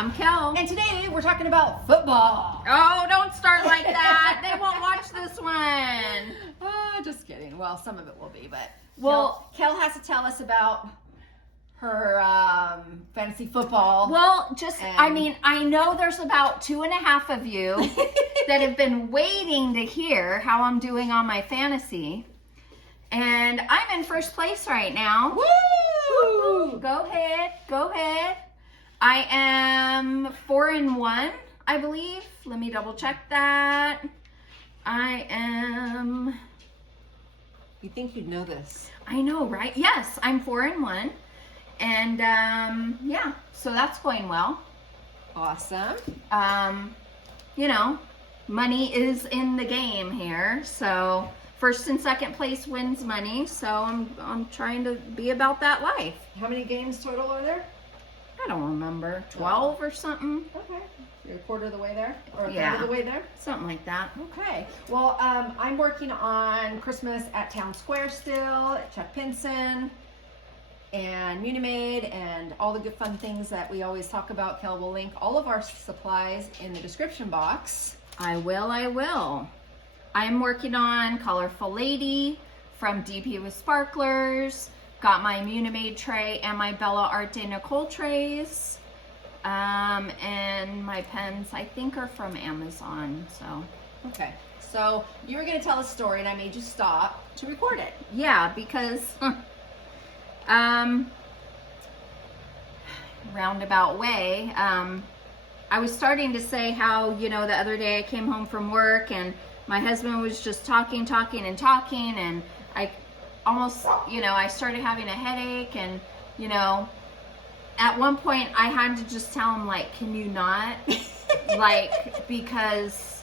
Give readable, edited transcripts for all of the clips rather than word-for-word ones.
I'm Kel. And today we're talking about football. Oh, don't start like that. They won't watch this one. Just kidding. Well, some of it will be, but Kel has to tell us about her fantasy football. Well, I know there's about 2.5 of you that have been waiting to hear how I'm doing on my fantasy. And I'm in first place right now. Woo! Go ahead. I am 4-1, I believe. Let me double check that. I am... You think you'd know this? I know, right? Yes, I'm 4-1. And, yeah, so that's going well. Awesome. You know, money is in the game here. So first and second place wins money. So I'm trying to be about that life. How many games total are there? I don't remember. 12 or something. Okay. You're a quarter of the way there? Or a Yeah. third of the way there? Something like that. Okay. Well, I'm working on Christmas at Town Square still, at Chuck Pinson, and Munimade, and all the good fun things that we always talk about. Kel will link all of our supplies in the description box. I will. I'm working on Colorful Lady from DP with Sparklers. Got my Munimade tray and my Bella Art de Nicole trays. And my pens, I think, are from Amazon, so. Okay. So you were going to tell a story, and I made you stop to record it. Yeah, because, roundabout way, I was starting to say how, you know, the other day I came home from work and my husband was just talking, and I almost, you know, I started having a headache, and, you know, at one point I had to just tell him, like, can you not? Like, because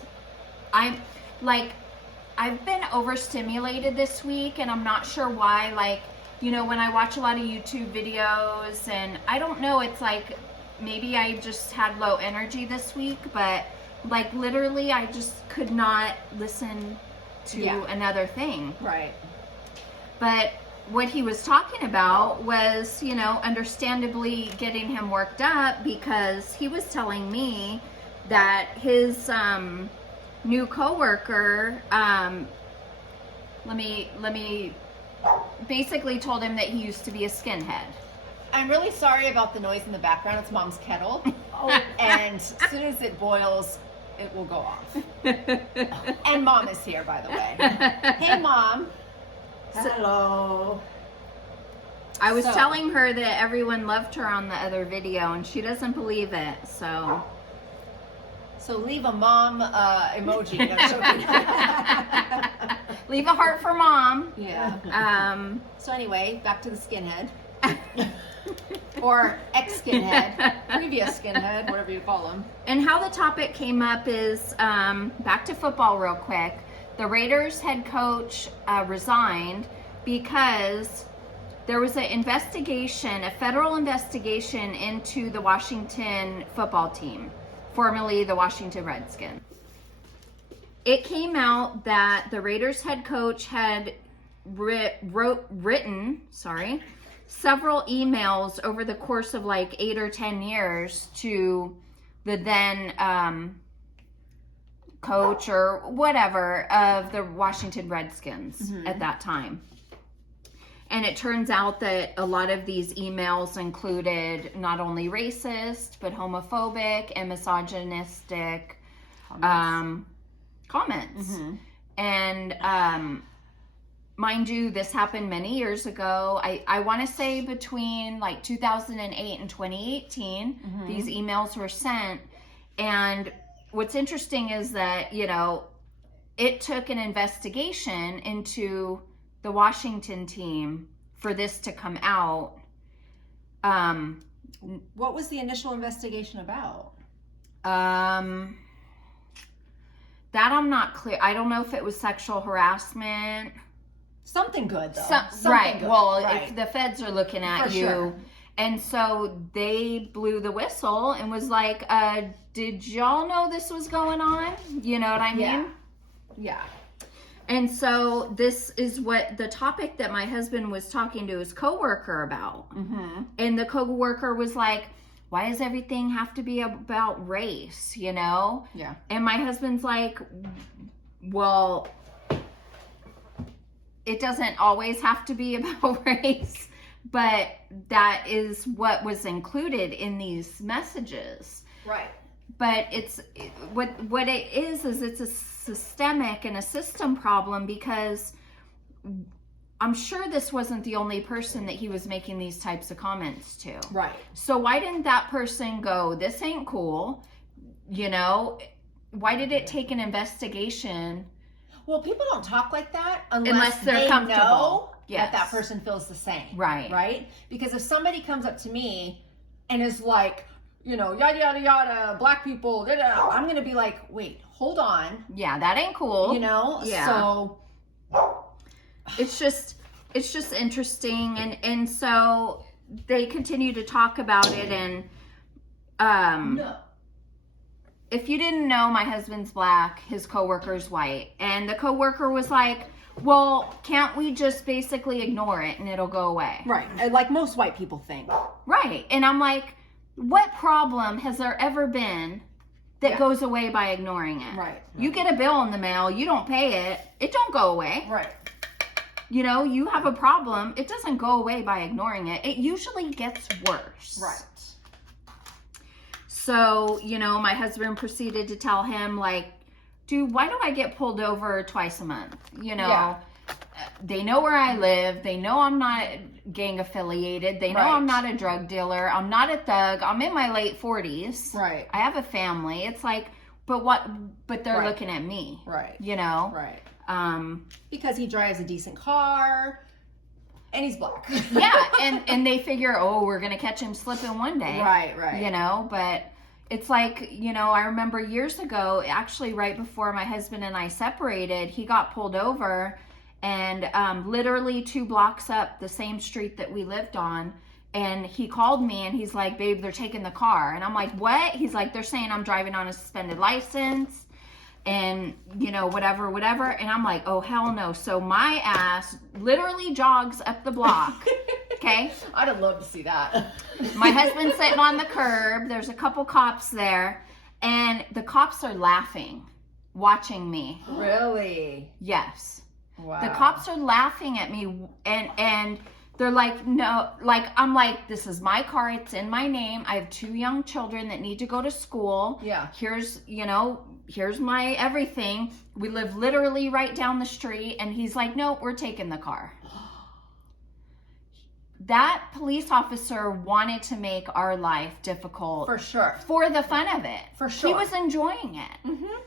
I've been overstimulated this week, and I'm not sure why. Like, you know, when I watch a lot of YouTube videos, and I don't know, it's like maybe I just had low energy this week, but like literally I just could not listen to another thing. Right. But what he was talking about was, you know, understandably getting him worked up, because he was telling me that his new coworker, basically told him that he used to be a skinhead. I'm really sorry about the noise in the background. It's Mom's kettle. And as soon as it boils, it will go off. And Mom is here, by the way. Hey, Mom. Hello. I was telling her that everyone loved her on the other video, and she doesn't believe it, so leave a mom emoji. No, leave a heart for Mom. Yeah. So anyway, back to the skinhead. Or ex-skinhead, previous skinhead, whatever you call them. And how the topic came up is, back to football real quick. The Raiders head coach resigned because there was an investigation, a federal investigation into the Washington football team, formerly the Washington Redskins. It came out that the Raiders head coach had written several emails over the course of like 8 or 10 years to the then coach or whatever of the Washington Redskins at that time. And it turns out that a lot of these emails included not only racist, but homophobic and misogynistic comments. And mind you, this happened many years ago. I want to say between like 2008 and 2018, these emails were sent. And what's interesting is that, you know, it took an investigation into the Washington team for this to come out. What was the initial investigation about? That I'm not clear. I don't know if it was sexual harassment. Something good, though. Right. Good. Well, if the feds are looking at you. Sure. And so they blew the whistle and was like, did y'all know this was going on? You know what I mean? Yeah. And so this is what the topic that my husband was talking to his coworker about. And the coworker was like, why does everything have to be about race, you know? Yeah. And my husband's like, well, it doesn't always have to be about race, but that is what was included in these messages. Right. But what it is it's a systemic and a system problem, because I'm sure this wasn't the only person that he was making these types of comments to. Right. So why didn't that person go, this ain't cool? You know, why did it take an investigation? Well, people don't talk like that unless Unless they're they comfortable. know Yes. that person feels the same. Right. Right? Because if somebody comes up to me and is like, you know, yada, yada, yada, black people, da, da, I'm going to be like, wait, hold on. Yeah, that ain't cool. You know? Yeah. So it's just interesting. And so they continue to talk about it. And no. if you didn't know, my husband's black, his coworker's white. And the coworker was like, well, can't we just basically ignore it and it'll go away? Right. Like most white people think. Right. And I'm like, what problem has there ever been that goes away by ignoring it? Right. You get a bill in the mail, you don't pay it, it don't go away. Right. You know, you have a problem, it doesn't go away by ignoring it. It usually gets worse. Right. So, you know, my husband proceeded to tell him, like, dude, why do I get pulled over twice a month? You know, they know where I live. They know I'm not gang affiliated. They know I'm not a drug dealer. I'm not a thug. I'm in my late 40s. Right. I have a family. It's like, but they're looking at me. Right. You know? Right. Because he drives a decent car and he's black. Yeah. And they figure, oh, we're going to catch him slipping one day. Right. You know, but it's like, you know, I remember years ago, actually right before my husband and I separated, he got pulled over and literally 2 blocks up the same street that we lived on. And he called me and he's like, babe, they're taking the car. And I'm like, what? He's like, they're saying I'm driving on a suspended license and, you know, whatever. And I'm like, oh, hell no. So my ass literally jogs up the block. Okay. I'd have loved to see that. My husband's sitting on the curb. There's a couple cops there and the cops are laughing, watching me. Really? Yes. Wow. The cops are laughing at me and they're like, no, like, I'm like, this is my car. It's in my name. I have 2 young children that need to go to school. Yeah. Here's my everything. We live literally right down the street. And he's like, no, we're taking the car. That police officer wanted to make our life difficult. For sure. For the fun of it. For sure. He was enjoying it. Mm-hmm.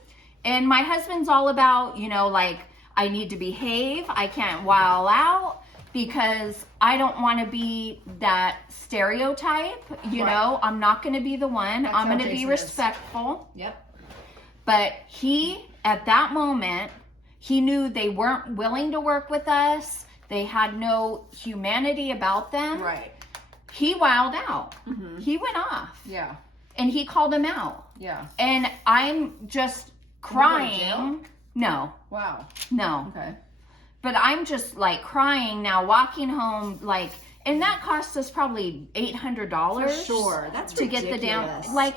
And my husband's all about, you know, like, I need to behave. I can't wild out because I don't want to be that stereotype. You know, I'm not going to be the one. I'm going to be respectful. Yep. But he, at that moment, he knew they weren't willing to work with us. They had no humanity about them. Right. He wilded out. Mm-hmm. He went off. Yeah. And he called him out. Yeah. And I'm just crying. No. Wow. No. Okay. But I'm just like crying now, walking home, like, and that cost us probably $800. For sure. That's to ridiculous. Get the down, like,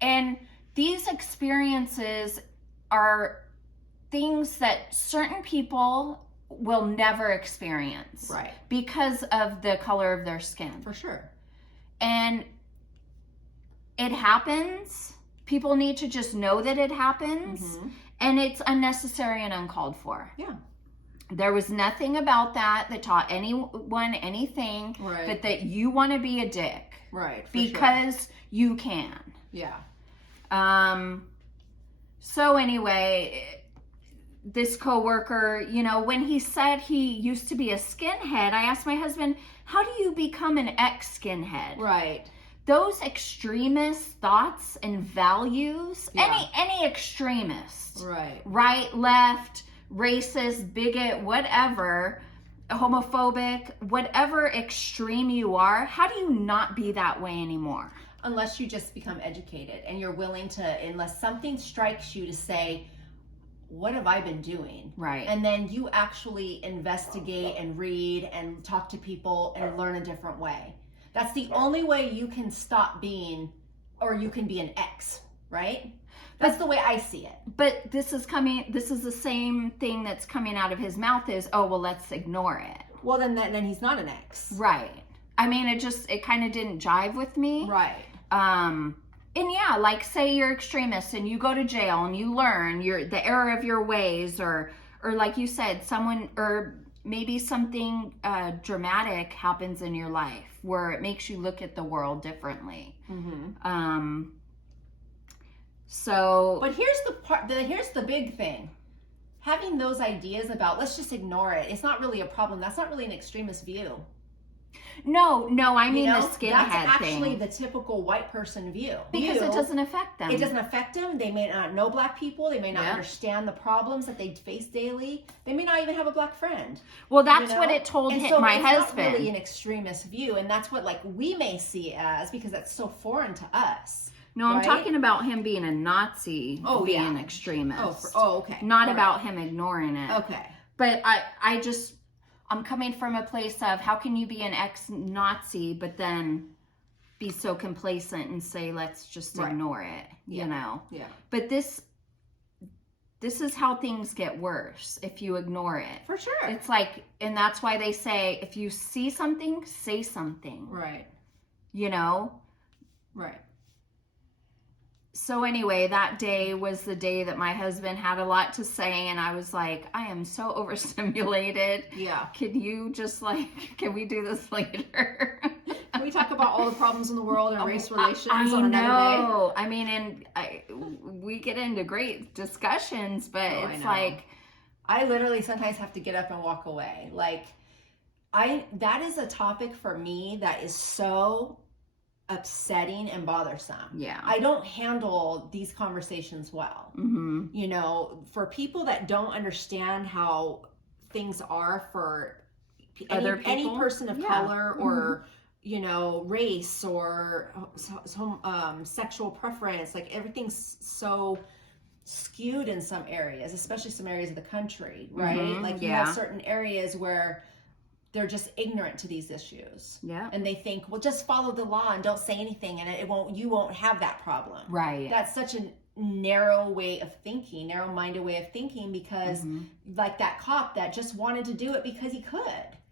and these experiences are things that certain people will never experience. Right. Because of the color of their skin. For sure. And it happens. People need to just know that it happens. Mm-hmm. And it's unnecessary and uncalled for. Yeah. There was nothing about that taught anyone anything, but that you want to be a dick. Right. Because you can. Yeah. So anyway, this coworker, you know, when he said he used to be a skinhead, I asked my husband, how do you become an ex-skinhead? Right. Those extremist thoughts and values, any extremist, right, left, racist, bigot, whatever, homophobic, whatever extreme you are, how do you not be that way anymore? Unless you just become educated and you're willing to, unless something strikes you to say, what have I been doing? Right. And then you actually investigate and read and talk to people and learn a different way. That's the only way you can stop being, or you can be an X, right? That's the way I see it. But this is the same thing that's coming out of his mouth is, oh, well, let's ignore it. Well, then he's not an X. Right. I mean, it kind of didn't jive with me. Right. And yeah, like say you're extremist and you go to jail and you learn the error of your ways, or like you said, maybe something dramatic happens in your life where it makes you look at the world differently. Mm-hmm. But here's the big thing. Having those ideas about, let's just ignore it, it's not really a problem. That's not really an extremist view. No, I mean the skinhead that's actually thing. the typical white person view. Because it doesn't affect them. It doesn't affect them. They may not know black people. They may not understand the problems that they face daily. They may not even have a black friend. Well, that's what it told my husband. It's not really an extremist view, and that's what we may see it as, because that's so foreign to us. No, I'm talking about him being a Nazi, being an extremist. Okay. Not about him ignoring it. Okay. But I'm coming from a place of, how can you be an ex-Nazi but then be so complacent and say, let's just ignore it, you know? Yeah. But this is how things get worse if you ignore it. For sure. It's like, and that's why they say, if you see something, say something. Right. You know? Right. So anyway, that day was the day that my husband had a lot to say, and I was like, I am so overstimulated. Yeah. Can you just can we do this later? Can we talk about all the problems in the world and race relations on another day? I mean, we get into great discussions, but it's like, I literally sometimes have to get up and walk away. That is a topic for me that is so upsetting and bothersome. Yeah. I don't handle these conversations well. Mm-hmm. You know, for people that don't understand how things are for any person of color, or you know, race, or sexual preference, everything's so skewed in some areas, especially some areas of the country, right? Mm-hmm. You have certain areas where they're just ignorant to these issues. Yeah. And they think, well, just follow the law and don't say anything, and you won't have that problem. Right. That's such a narrow-minded way of thinking, because like that cop that just wanted to do it because he could.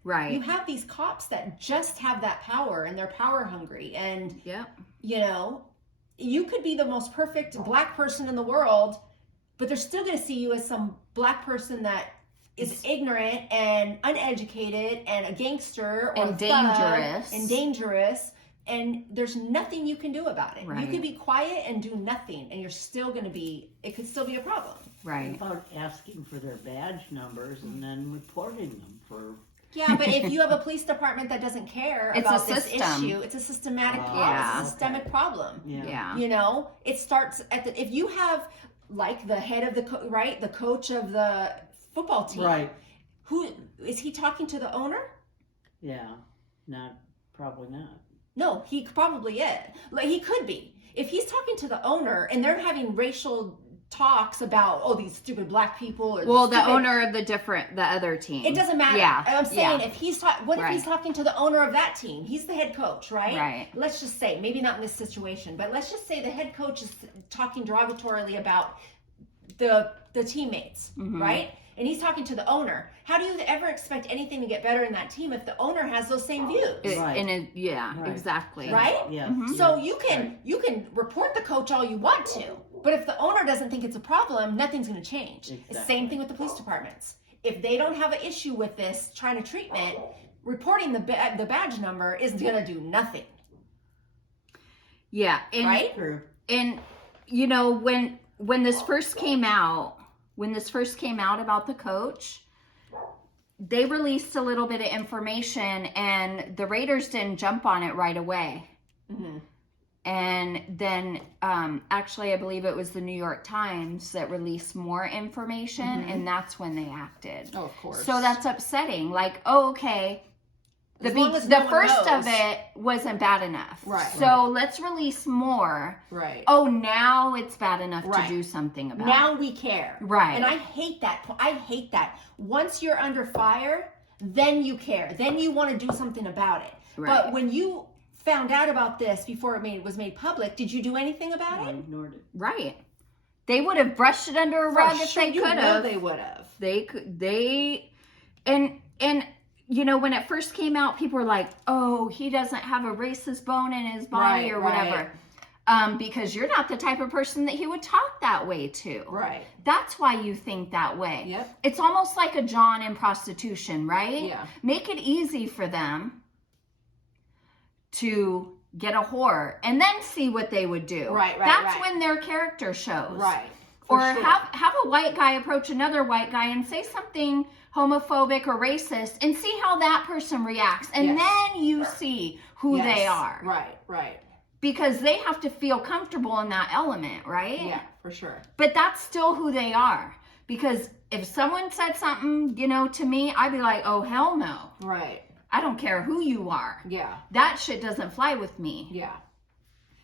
Right. You have these cops that just have that power, and they're power hungry, and you know, you could be the most perfect black person in the world, but they're still going to see you as some black person that is ignorant and uneducated and a gangster or and dangerous, and there's nothing you can do about it. Right. You can be quiet and do nothing, and it could still be a problem. Right. About asking for their badge numbers and then reporting them for... Yeah, but if you have a police department that doesn't care about this issue, it's a systematic problem. It's a systemic problem. Yeah. You know, it starts if you have the head of the coach of the football team. Right. Who is he talking to the owner? Yeah. Probably not. No, he probably is. He could be. If he's talking to the owner and they're having racial talks about, these stupid black people, or the owner of the other team. It doesn't matter. Yeah. I'm saying if he's if he's talking to the owner of that team, he's the head coach, right? Right. Let's just say, maybe not in this situation, but let's just say the head coach is talking derogatorily about the teammates, right? And he's talking to the owner. How do you ever expect anything to get better in that team if the owner has those same views? Exactly. Right? Yeah. So you can report the coach all you want to, but if the owner doesn't think it's a problem, nothing's going to change. Exactly. It's the same thing with the police departments. If they don't have an issue with this trying to treatment, reporting the badge number is going to do nothing. Yeah. Right? And you know, when this first came out about the coach, they released a little bit of information, and the Raiders didn't jump on it right away. Mm-hmm. And then, actually, I believe it was the New York Times that released more information, and that's when they acted. Oh, of course. So that's upsetting. Okay. The first of it wasn't bad enough. Right. So let's release more. Right. Oh, now it's bad enough to do something about it. Now we care. Right. And I hate that. Once you're under fire, then you care. Then you want to do something about it. Right. But when you found out about this before it was made public, did you do anything about I it? ignored it. Right. They would have brushed it under a rug if they could have. They would have. And you know, when it first came out, people were like, oh, he doesn't have a racist bone in his body or whatever. Because you're not the type of person that he would talk that way to. Right. That's why you think that way. Yep. It's almost like a John in prostitution, right? Yeah. Make it easy for them to get a whore and then see what they would do. Right. That's when their character shows. Right. Or have a white guy approach another white guy and say something homophobic or racist and see how that person reacts. And then you see who they are. Right. Because they have to feel comfortable in that element, right? Yeah, for sure. But that's still who they are. Because if someone said something, you know, to me, I'd be like, oh, hell no. Right. I don't care who you are. Yeah. That shit doesn't fly with me. Yeah.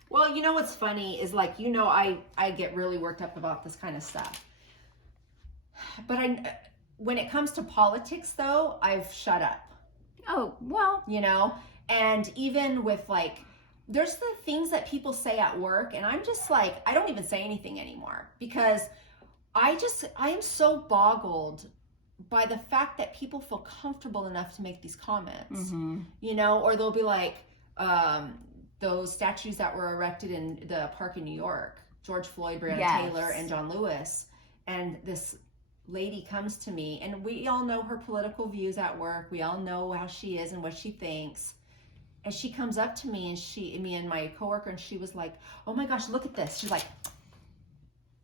Well, you know what's funny is, like, you know, I get really worked up about this kind of stuff. But when it comes to politics, though, I've shut up. Oh, well. You know? And even with, like, there's the things that people say at work, and I'm just like, I don't even say anything anymore. Because I am so boggled by the fact that people feel comfortable enough to make these comments. Mm-hmm. You know? Or they'll be like, those statues that were erected in the park in New York, George Floyd, Breonna Taylor, and John Lewis. And this lady comes to me, and we all know her political views at work. We all know how she is and what she thinks. And she comes up to me, and me and my coworker, and she was like, oh my gosh, look at this. She's like,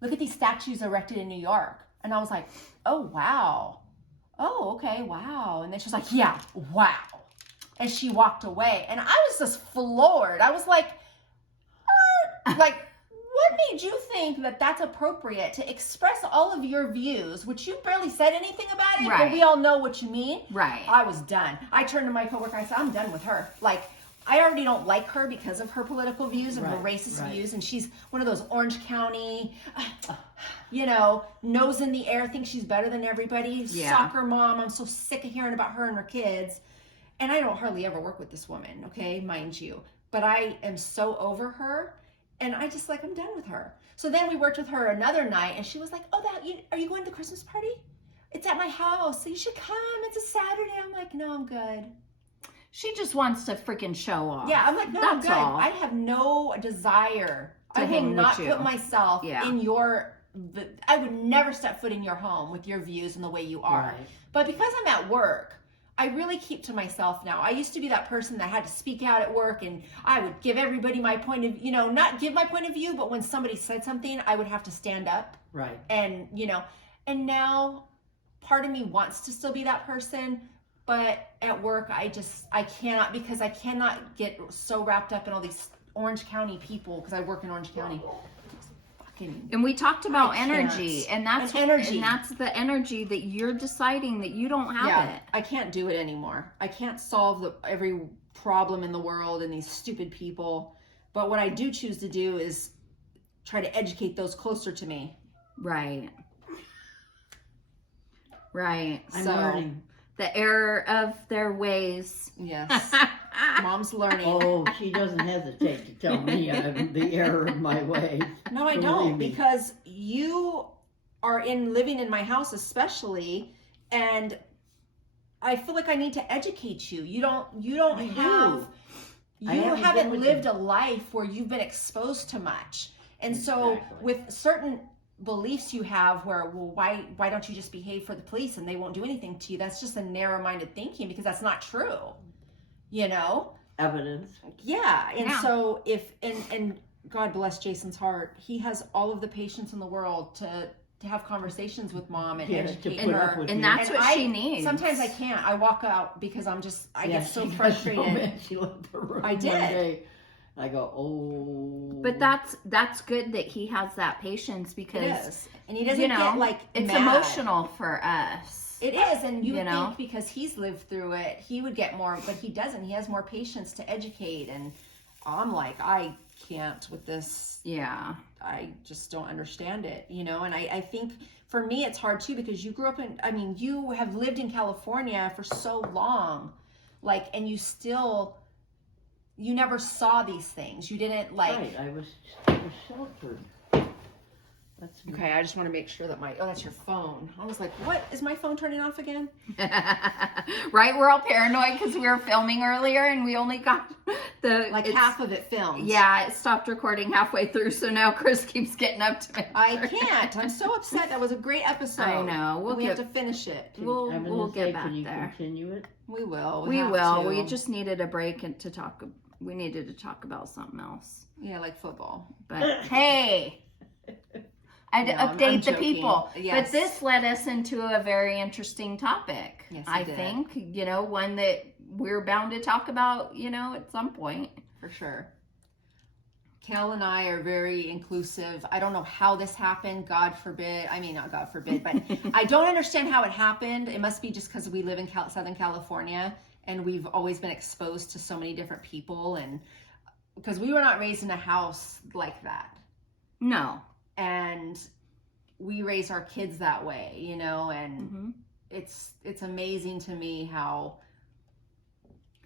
look at these statues erected in New York. And I was like, oh, wow. Oh, okay, wow. And then she was like, yeah, wow. And she walked away. And I was just floored. I was like, what made you think that that's appropriate to express all of your views, which you barely said anything about it, but we all know what you mean? Right. I was done. I turned to my coworker. I said, I'm done with her. Like, I already don't like her because of her political views and her racist views. And she's one of those Orange County, you know, nose in the air, thinks she's better than everybody. Soccer mom. I'm so sick of hearing about her and her kids. And I don't hardly ever work with this woman, okay, mind you. But I am so over her, and I just, like, I'm done with her. So then we worked with her another night, and she was like, oh, are you going to the Christmas party? It's at my house, so you should come. It's a Saturday. I'm like, no, I'm good. She just wants to freaking show off. Yeah, I'm like, no, I'm good. All. I have no desire. To I will hang not with you. put myself in I would never step foot in your home with your views and the way you are. Right. But because I'm at work, I really keep to myself now. I used to be that person that had to speak out at work, and I would give everybody my point of, you know, not give my point of view, but when somebody said something, I would have to stand up. Right. And, you know, and now part of me wants to still be that person, but at work, I cannot, because I cannot get so wrapped up in all these Orange County people, because I work in Orange County. And we talked about energy, and that's energy. And that's the energy that you're deciding that you don't have it. I can't do it anymore. I can't solve every problem in the world and these stupid people. But what I do choose to do is try to educate those closer to me. Right. Right. I'm learning. The error of their ways. Yes. Mom's learning. Oh, she doesn't hesitate to tell me I'm the error of my ways. No, I don't, because you are living in my house especially, and I feel like I need to educate you. You haven't lived a life where you've been exposed to much. And so with certain beliefs you have where, well, why don't you just behave for the police and they won't do anything to you? That's just a narrow-minded thinking, because that's not true. You know? Evidence. Yeah. And so and God bless Jason's heart, he has all of the patience in the world to have conversations with mom and educate her. And that's what she needs. Sometimes I can't. I walk out because I get so frustrated. She left the room I did. one day. I go, oh. But that's good that he has that patience, because and he doesn't get like it's mad. Emotional for us. It is, and you would think because he's lived through it, he would get more, but he doesn't. He has more patience to educate, and I'm like, I can't with this. Yeah. I just don't understand it, you know? And I think for me, it's hard too, because you grew up you have lived in California for so long, like, and you still you never saw these things. You didn't like. Right, I was sheltered. That's me. Okay, I just want to make sure that that's your phone. I was like, what? Is my phone turning off again? Right, we're all paranoid because we were filming earlier and we only got half of it filmed. Yeah, it stopped recording halfway through, so now Kris keeps getting up to it. I can't. I'm so upset. That was a great episode. I know. We have to finish it. We'll get back Can you there. continue it? We will. We have will. to. We just needed a break and to talk. We needed to talk about something else. Yeah, like football. But hey, I had to I'm update the joking. people. Yes. But this led us into a very interesting topic. Yes, it I did. think, one that we're bound to talk about, at some point. For sure. Kel and I are very inclusive. I don't know how this happened. God forbid. I mean, not God forbid, but I don't understand how it happened. It must be just because we live in Southern California and we've always been exposed to so many different people, and because we were not raised in a house like that. No. And we raise our kids that way, and it's amazing to me how,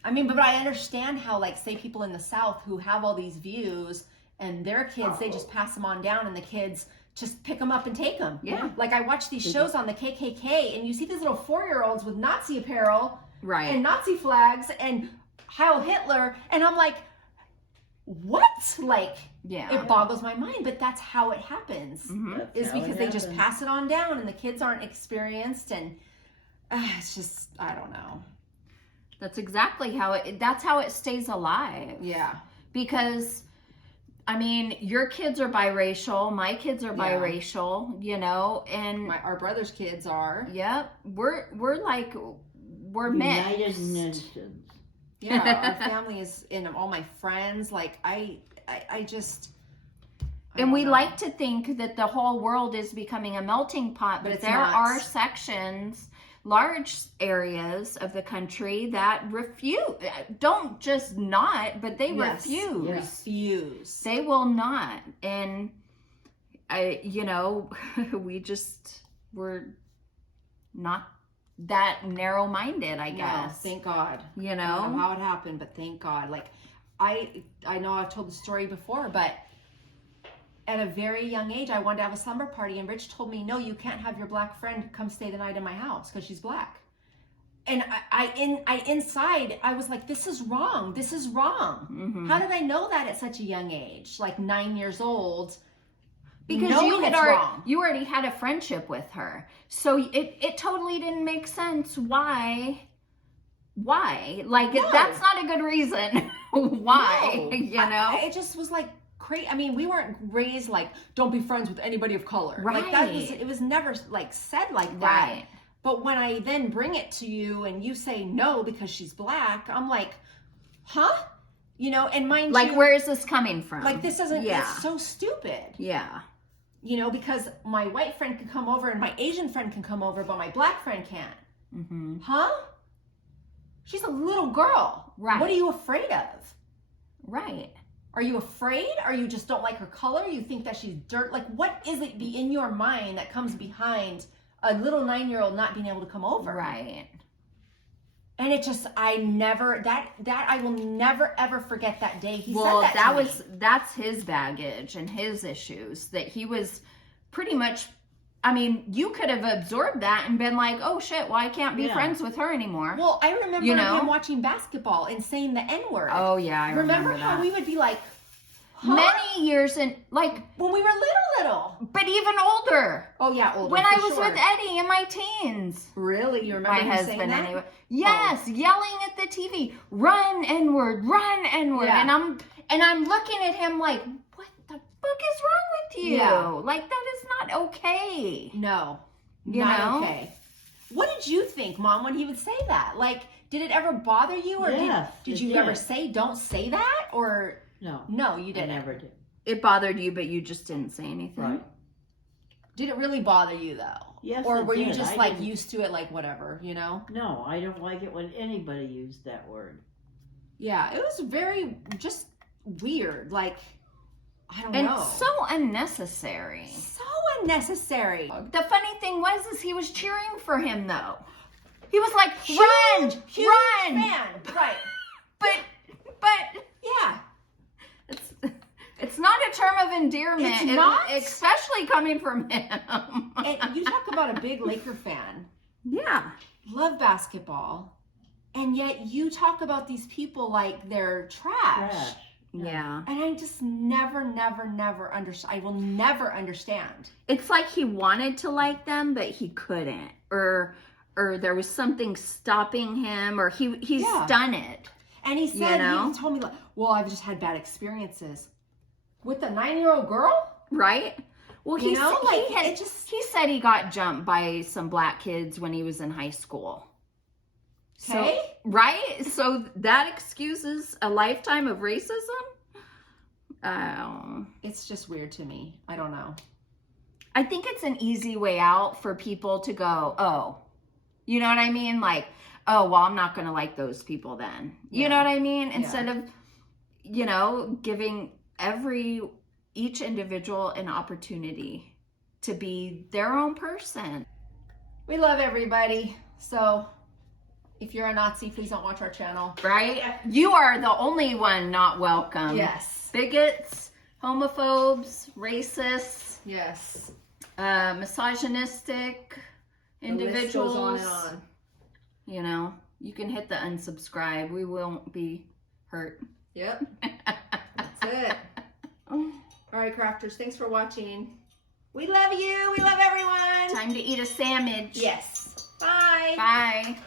but I understand how, like, say people in the South who have all these views and their kids, they just pass them on down and the kids just pick them up and take them. Yeah. Like, I watch these shows on the KKK and you see these little 4-year-olds with Nazi apparel Right. and Nazi flags and Heil Hitler, and I'm like, what? Like, Yeah. it boggles my mind, but that's how it happens. That's Is how it because they just happens. pass it on down and the kids aren't experienced, and it's just, I don't know. That's exactly that's how it stays alive. Yeah. Because, your kids are biracial, my kids are Yeah. biracial, and Our brother's kids are. yep, we're United mixed. Nations. Yeah, our family is, and all my friends, like, I just. I And don't we know. like to think that the whole world is becoming a melting pot, but it's there not. are sections, large areas of the country that don't just not, but they Yes. refuse. Refuse. They will not. And we're not that narrow-minded, I No, guess. thank God. I don't know how it happened, but thank God. Like, I know I've told the story before, but at a very young age, I wanted to have a slumber party, and Rich told me, no, you can't have your black friend come stay the night in my house because she's black. And inside, I was like, this is wrong. This is wrong. Mhm. How did I know that at such a young age? Like 9 years old. Because knowing it's wrong. you already had a friendship with her. So it totally didn't make sense why. Like, No. that's not a good reason why, No. It just was like crazy. We weren't raised like, don't be friends with anybody of color. Like, Right. it was never like said like that. Right. But when I then bring it to you and you say no because she's black, I'm like, huh? And mind Like, you, where is this coming from? like, this isn't, Yeah. it's so stupid. Yeah. Because my white friend can come over and my Asian friend can come over, but my black friend can't. Mm-hmm. Huh? She's a little girl. Right. What are you afraid of? Right. Are you afraid? Or you just don't like her color? You think that she's dirt? Like, what is it in your mind that comes behind a little 9-year-old not being able to come over? Right. And it just, I will never ever forget that day he Well, said that to me. that's his baggage and his issues, that he was pretty much, you could have absorbed that and been like, oh shit, well, I can't be Yeah. friends with her anymore. Well, I remember him watching basketball and saying the N-word. Oh yeah, I remember how that. we would be like, huh? Many years in, like, When we were little. but even older. Oh yeah, older. When for I was sure. with Eddie in my teens. Really? You remember My him saying husband that? anyway. Yes, yelling at the TV, run N-word, run N-word. Yeah. And I'm looking at him like, what the fuck is wrong with you? Yeah. Like, that is not okay. No. You not know? okay. What did you think, Mom, when he would say that? Like, did it ever bother you? Or Yes, did it you did. ever say, don't say that? Or No, you I didn't? never did. It bothered you, but you just didn't say anything. Right. Did it really bother you, though? Yes, Or it were you did. just I like didn't- used to it, like whatever, No, I don't like it when anybody used that word. Yeah, it was very just weird. Like, I don't And know. so unnecessary. So unnecessary. The funny thing was he was cheering for him, though. He was like, Huge run, fan. Right. but Yeah. It's not a term of endearment. It's not? Especially coming from him. And you talk about a big Laker fan. Yeah. Love basketball. And yet you talk about these people like they're trash. Yeah. And I just never understand. I will never understand. It's like he wanted to like them, but he couldn't. Or there was something stopping him, or he's done it. And he said, he told me, like, well, I've just had bad experiences. With a 9-year-old girl? Right? Well, he said he got jumped by some black kids when he was in high school. Okay. So, right? So that excuses a lifetime of racism? It's just weird to me. I don't know. I think it's an easy way out for people to go, oh, you know what I mean? Like, oh, well, I'm not going to like those people then. You know what I mean? Instead of, giving each individual an opportunity to be their own person. We love everybody. So if you're a Nazi, please don't watch our channel. Right? You are the only one not welcome. Yes. Bigots, homophobes, racists. Yes. Misogynistic individuals. The list goes on and on. You can hit the unsubscribe. We won't be hurt. Yep. That's it. All right, crafters. Thanks for watching. We love you. We love everyone. Time to eat a sandwich. Yes. Bye. Bye.